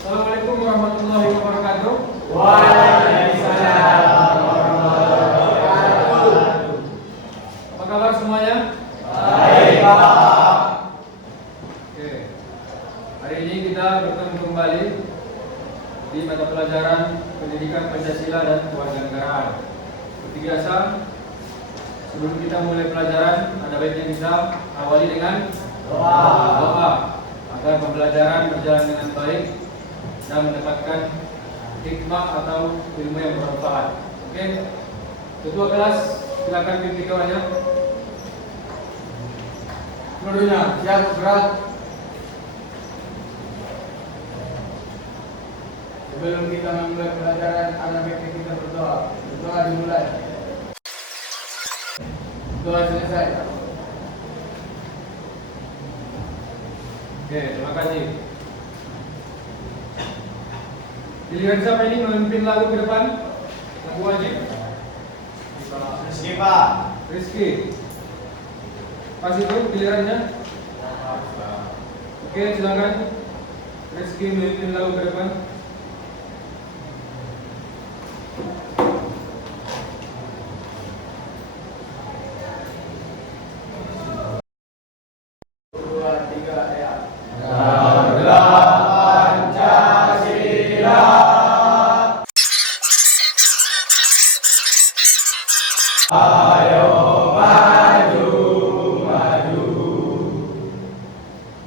Assalamualaikum warahmatullahi wabarakatuh. Waalaikumsalam warahmatullahi wabarakatuh. Apa kabar semuanya? Baik, Pak. Oke. Hari ini kita bertemu kembali di mata pelajaran Pendidikan Pancasila dan Kewarganegaraan. Seperti biasa, sebelum kita mulai pelajaran, ada baiknya kita awali dengan doa agar pembelajaran berjalan dengan baik dan mendapatkan hikmah atau ilmu yang bermanfaat. Oke. Ketua kelas, silakan pimpin kawannya. Seluruhnya siap gerak. Sebelum kita memulai pelajaran, ada baiknya kita berdoa. Berdoa dimulai. Doa selesai. Oke, terima kasih. Giliran siapa ini memimpin lagu ke depan? Lagu wajib? Rizky, Pak. Rizky. Pas itu gilirannya. Oke, silakan. Rizky memimpin lagu ke depan. Dua, tiga, ya.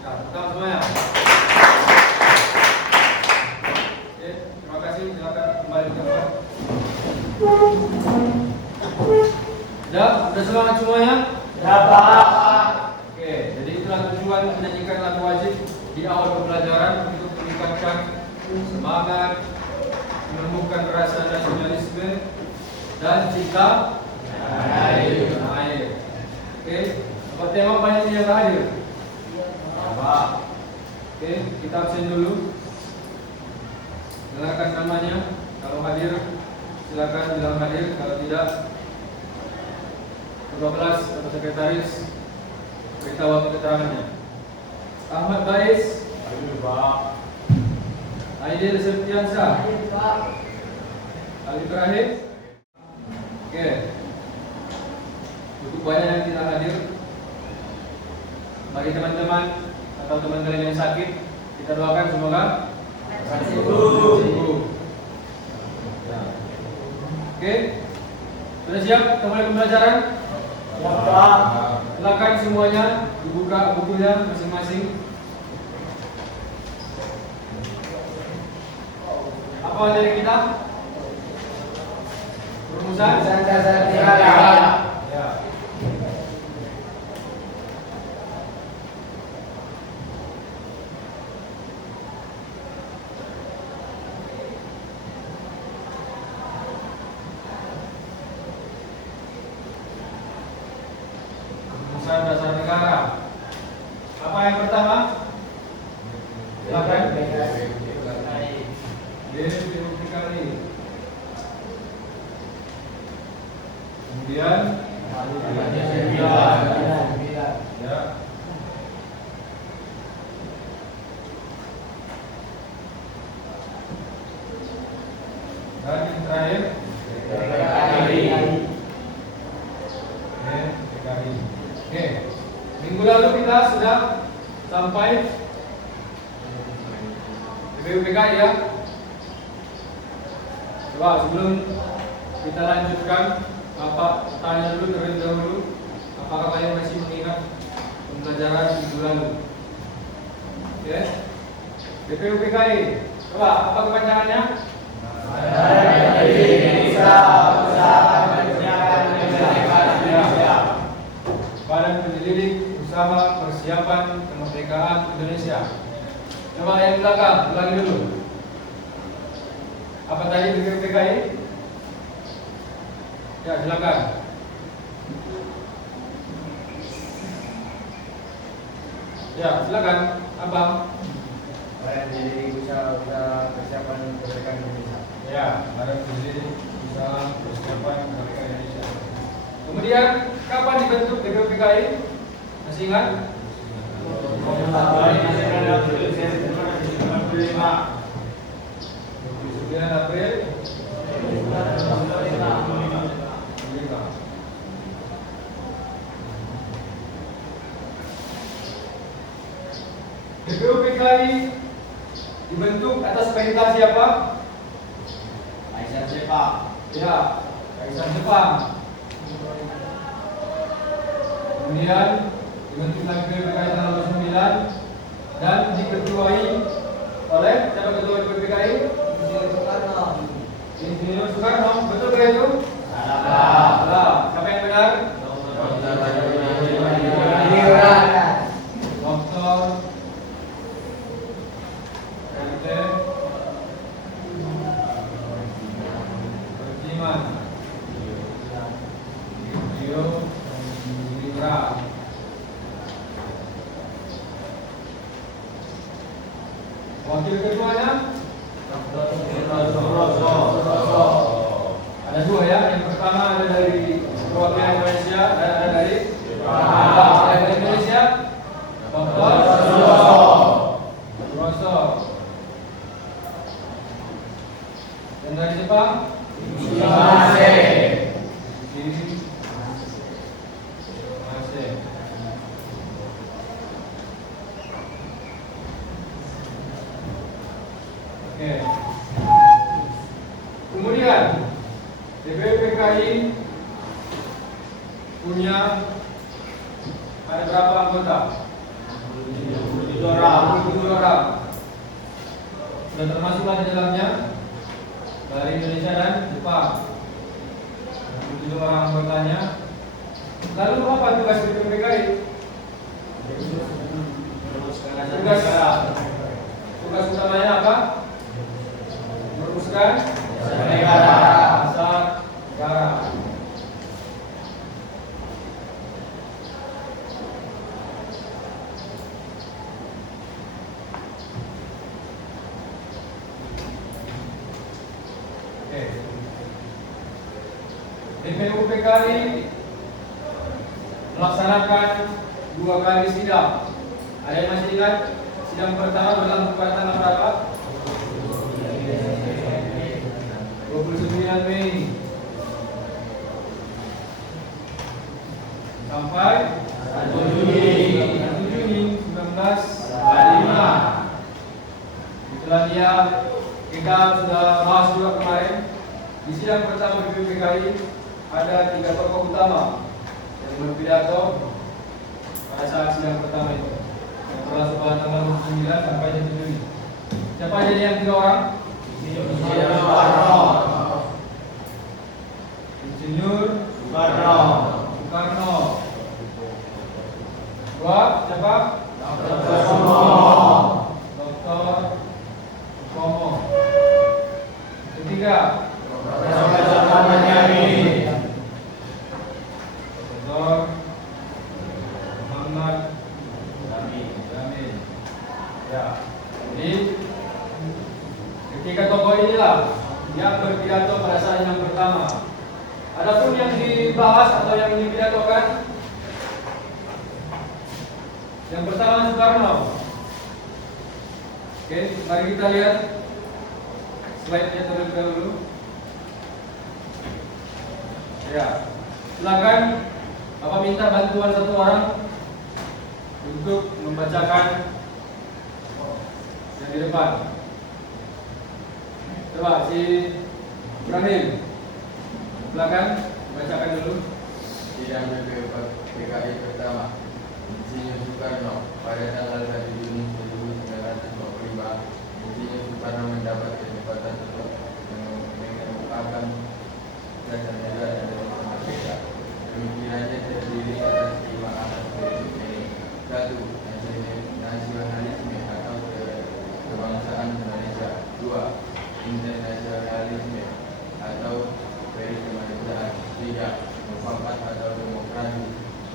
Nah, tetap semuanya. Oke, terima kasih. Silakan kembali ke tempat. Udah semangat semuanya? Ya, Pak. Oke, jadi itulah tujuan menyanyikan lagu wajib di awal pembelajaran untuk meningkatkan semangat, menumbuhkan rasa nasionalisme dan cinta tanah air. Oke, apa tema banyak yang hadir? Pak. Oke, kita absen dulu. Silakan namanya. Kalau hadir, silakan bilang hadir. Kalau tidak, ketua kelas atau sekretaris beritahu apa keterangannya. Ahmad Bais, Pak. Aidil Septiansyah, Ali Ibrahim. Oke. Untuk banyak yang tidak hadir, bagi teman-teman atau teman kalian yang sakit, kita doakan semoga sembuh. Ya. Oke. Sudah siap kita mulai pembelajaran? Ya, Pak. Silakan semuanya dibuka bukunya masing-masing. Apa materi kita? Perumusan dasar Ya. Perumusan dasar negara. Apa yang pertama? Silakan. Demokrasi. Kemudian ya. Dan yang terakhir PKI. Oke. Minggu lalu kita sudah sampai PKI ya. Coba sebelum kita lanjutkan, Bapak tanya dulu terlebih dahulu, apakah kalian masih mengingat pembelajaran minggu lalu? Oke. BPUPKI. Coba apa kepanjangannya? Badan Penyelidik Usaha Persiapan Kemerdekaan Indonesia. Coba yang belakang, ulangi dulu. Apa tadi BPUPKI? Ya, silakan. Ya, silakan, Abang. Badan Penyelidik Usaha Persiapan Kemerdekaan Indonesia. Ya, Badan Penyelidik Usaha Persiapan Kemerdekaan Indonesia. Kemudian, kapan dibentuk BPUPKI? Masih ingat? April 65. BPUPKI dibentuk atas perintah siapa? Kaisar Jepang. Ya, Kaisar Jepang. Kemudian dibentuk lagi BPUPKI tanggal 29 dan diketuai oleh siapa ketua BPUPKI? Insinyur Soekarno. Betul kan itu? Salah. Siapa yang benar? Dr. RT Berjiman Dio Indra. Wakil ketuanya ada dua ya. Yang pertama ada dari perwakilan Indonesia dan ada dari Indonesia. Dr. Suroso. Dan dari Jepang Oke. Kemudian BPUPKI punya ada berapa anggota? 27 orang. Sudah termasuklah di dalamnya dari Indonesia dan Jepang. 27 orang anggotanya. Lalu apa tugas BPUPKI? Tugas utamanya apa? Merumuskan dasar negara. Oke. BPUPKI melaksanakan 2 kali sidang. Ada yang masih ingat? Sidang pertama berlangsung pada tanggal berapa? 29 Mei sampai 1 Juni 1945. Itulah dia, kita sudah bahas juga kemarin. Di sidang pertama BPUPKI ada 3 tokoh utama yang berpidato pada saat sidang pertama itu, yang berlangsung pada tanggal 29 sampai 1 Juni. Siapa jadi yang 3 orang? Insinyur Soekarno. Dua, siapa? Dr. Sutomo. Ketiga, Dr. Muhammad Jamil. Ya. Jadi ketiga tokoh inilah yang berpidato pada saat yang pertama. Adapun yang dibahas atau yang dipidatokan, yang pertama Soekarno. Oke, mari kita lihat slide-nya terlebih dahulu. Ya, silakan Bapak minta bantuan 1 orang untuk membacakan yang di depan. Coba si Ibrahim, silakan bacakan dulu. Sidang BPUPKI pertama, Insinyur Soekarno pada tanggal 1 Juni 1945. Insinyur Soekarno mendapat kesempatan untuk mengemukakan dasar negara dan merdeka. Pemikirannya terdiri atas 5 asas prinsip ini. 1. Nasionalisme atau kebangsaan Indonesia. 2. Internasionalisme atau kemanusiaan. 3. Mufakat atau demokrasi.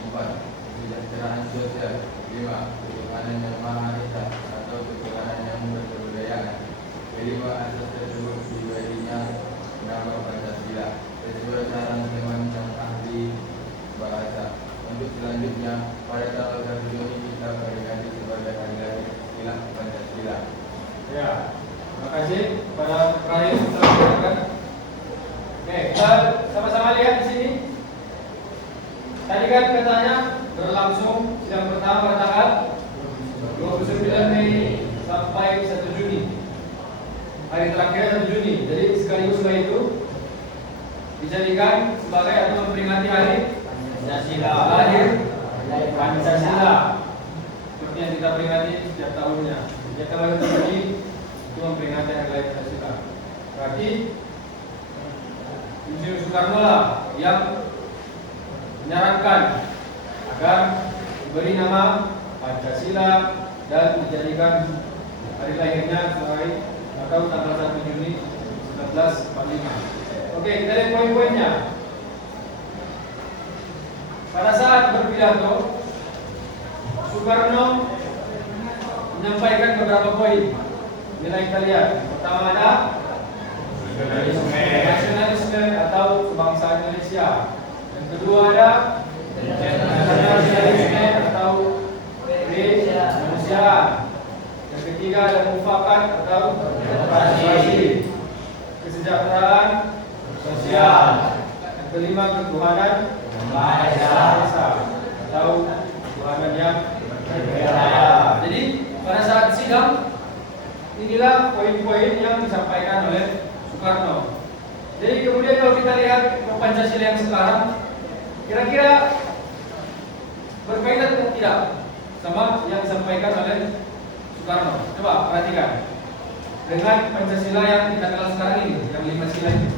4. Kesejahteraan sosial. 5. Ketuhanan yang Maha Esa atau ketuhanan yang berkebudayaan. Kelima asas tersebut diberinya nama Pancasila sesuai saran teman yang ahli bahasa. Untuk selanjutnya, pada tanggal 1 Juni kita peringati sebagai hari lahir istilah Pancasila. Ya, Terima kasih pada terakhir kita bicarakan. Oke, kita sama-sama lihat di sini. Tadi kan katanya berlangsung sidang pertama pada tanggal 29 Mei sampai 1 Juni. Hari terakhir 1 Juni. Jadi sekaligus setelah itu dijadikan sebagai atau memperingati hari Pancasila. lahir Pancasila. Seperti yang kita peringati setiap tahunnya. Setiap kali kita pergi itu memperingati hari lahir Pancasila. Berarti Insinyur Soekarno lah yang menyarankan agar diberi nama Pancasila dan dijadikan hari lahirnya sebagai atau tanggal 1 Juni 1945. Oke, kita lihat poin-poinnya. Pada saat berpidato, Soekarno menyampaikan beberapa poin. Nilai kita lihat. Pertama ada nasionalisme atau kebangsaan Indonesia. Yang kedua ada nasionalisme atau kemanusiaan. Yang ketiga ada mufakat atau demokrasi, kesejahteraan sosial. Yang kelima ketuhanan Maha Esa atau ketuhanan yang berbeda. Jadi pada saat sidang inilah poin-poin yang disampaikan oleh Soekarno. Jadi kemudian kalau kita lihat Pancasila yang sekarang, kira-kira berkaitan atau tidak sama yang disampaikan oleh Soekarno? Coba perhatikan dengan Pancasila yang kita kenal sekarang ini, yang 5 sila itu.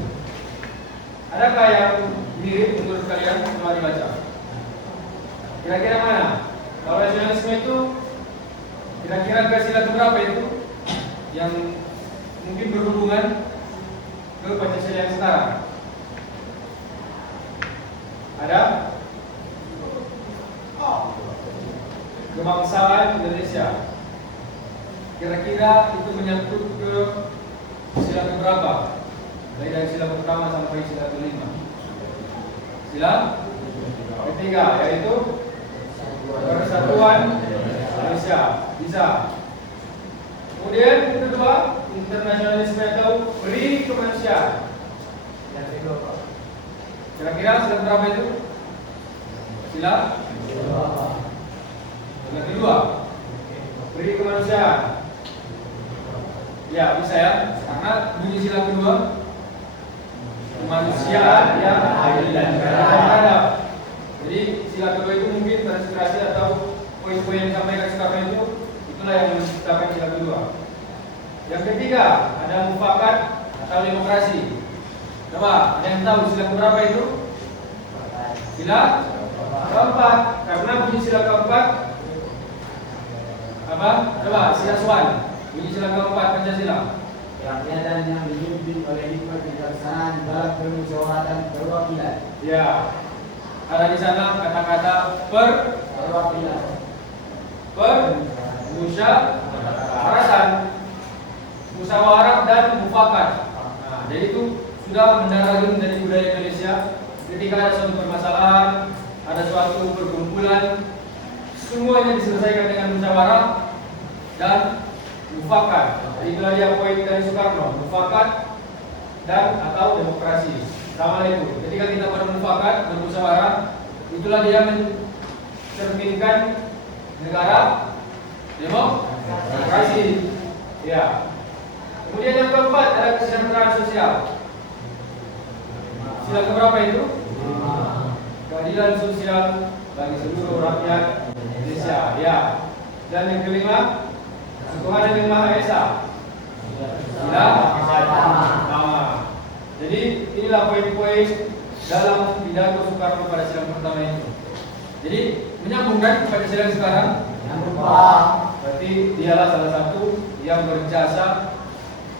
Adakah yang mirip menurut kalian? Coba dibaca. Kira-kira mana? Kalau nasionalisme itu kira-kira ke sila keberapa itu yang mungkin berhubungan ke Pancasila yang sekarang? Ada? Kebangsaan Indonesia. Kira-kira itu menyangkut ke sila keberapa? Dari sila pertama sampai sila kelima. Sila ketiga yaitu persatuan Indonesia. Bisa. Kemudian yang kedua, internasionalisme atau beri kemanusiaan. Kira-kira sila berapa itu? Sila kedua. Beri kemanusiaan. Ya, bisa ya. Karena bunyi sila kedua kemanusiaan yang adil dan beradab. Jadi sila kedua itu mungkin terinspirasi atau poin-poin yang disampaikan Soekarno itu, itulah yang menciptakan sila kedua. Yang ketiga ada mufakat atau demokrasi. Coba ada yang tahu sila keberapa itu? Sila keempat. Karena bunyi sila keempat apa? Coba sila Swan. Bunyi sila keempat Pancasila. Rakyat yang dipimpin oleh hikmat kebijaksanaan dalam permusyawaratan perwakilan. Ya, ada di sana kata-kata Perwakilan. musyawaratan, musyawarah dan mufakat. Nah, jadi itu sudah mendarah dari budaya Indonesia. Ketika ada suatu permasalahan, ada suatu perkumpulan, semuanya diselesaikan dengan musyawarah dan mufakat. Itulah dia poin dari Soekarno, mufakat dan atau demokrasi. Sama itu. Ketika kita bermufakat, bermusyawarah, itulah dia mencerminkan negara demokrasi. Ya. Kemudian yang keempat ada kesejahteraan sosial. Sila keberapa itu? Keadilan sosial bagi seluruh rakyat Indonesia. Ya. Dan yang kelima, ketuhanan yang Maha Esa. Sila pertama. Jadi inilah poin-poin dalam pidato Soekarno pada sidang pertama itu. Jadi menyambungkan kepada sidang sekarang. Berarti dialah salah satu yang berjasa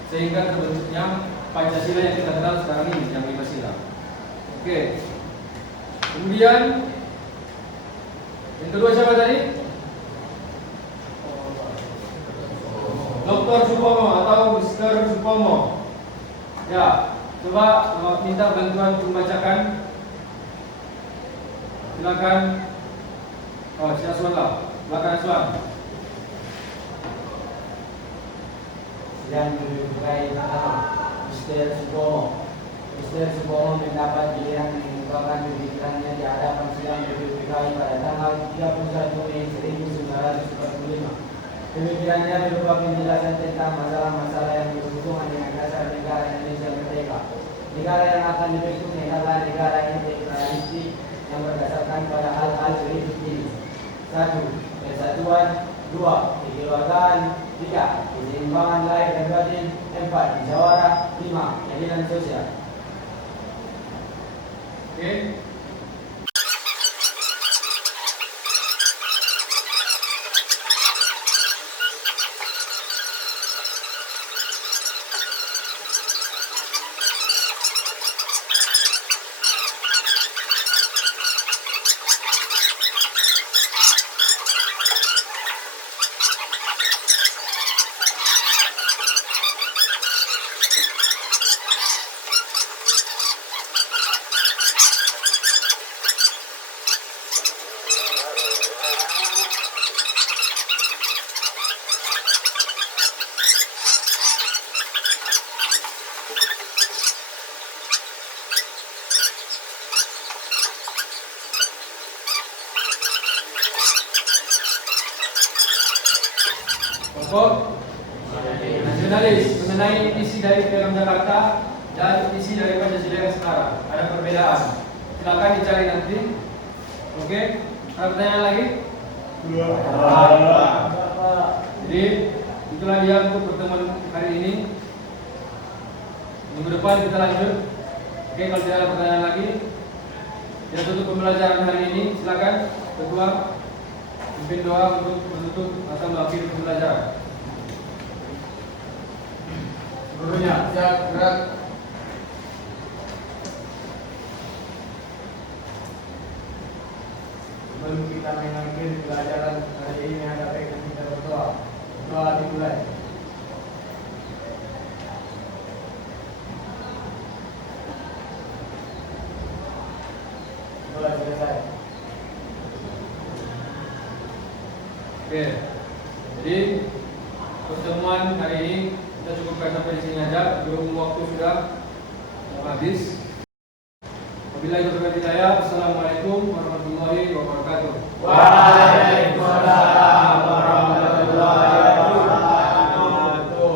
sehingga terbentuknya Pancasila yang kita kenal sekarang ini, yang 5 sila. Oke. Kemudian yang kedua siapa tadi? Dr. Supomo atau Mr. Supomo. Ya, coba minta bantuan membacakan. Silakan. Oh, silakan Aswan. Silakan Aswan. Sidang BPPKI pertama, Mr. Subomo. Mr. Subomo mendapat giliran mengungkapkan pemikirannya di hadapan sidang BPPKI pada tanggal 31 Mei 1945. Pemikirannya berupa penjelasan tentang masalah-masalah yang berhubungan dengan dasar negara Indonesia merdeka. Negara yang akan dibentuk adalah negara integralistik yang berdasarkan pada hal-hal berikut ini. 1. Persatuan. 2. Kekeluargaan. 3. Keseimbangan lahir dan batin. 4. Musyawarah. 5. Keadilan sosial. Oke. Kelompok nasionalis mengenai isi dari Piagam Jakarta dan isi dari Pancasila yang sekarang ada perbedaan. Silakan dicari nanti. Oke, ada pertanyaan lagi? Jadi itulah dia untuk pertemuan hari ini. Minggu depan kita lanjut. Oke, kalau tidak ada pertanyaan lagi, kita tutup pembelajaran hari ini. Silakan ketua pimpin doa untuk menutup atau mengakhiri pembelajaran. Seluruhnya siap gerak. Sebelum kita mengakhiri pelajaran hari ini, ada baiknya kita berdoa. Doa dimulai. Doa selesai. Oke, jadi pertemuan hari ini kita cukupkan sampai di sini aja. Belum waktu sudah mau habis. Wabillahi taufiq wal hidayah. Assalamualaikum warahmatullahi wabarakatuh. Waalaikumsalam.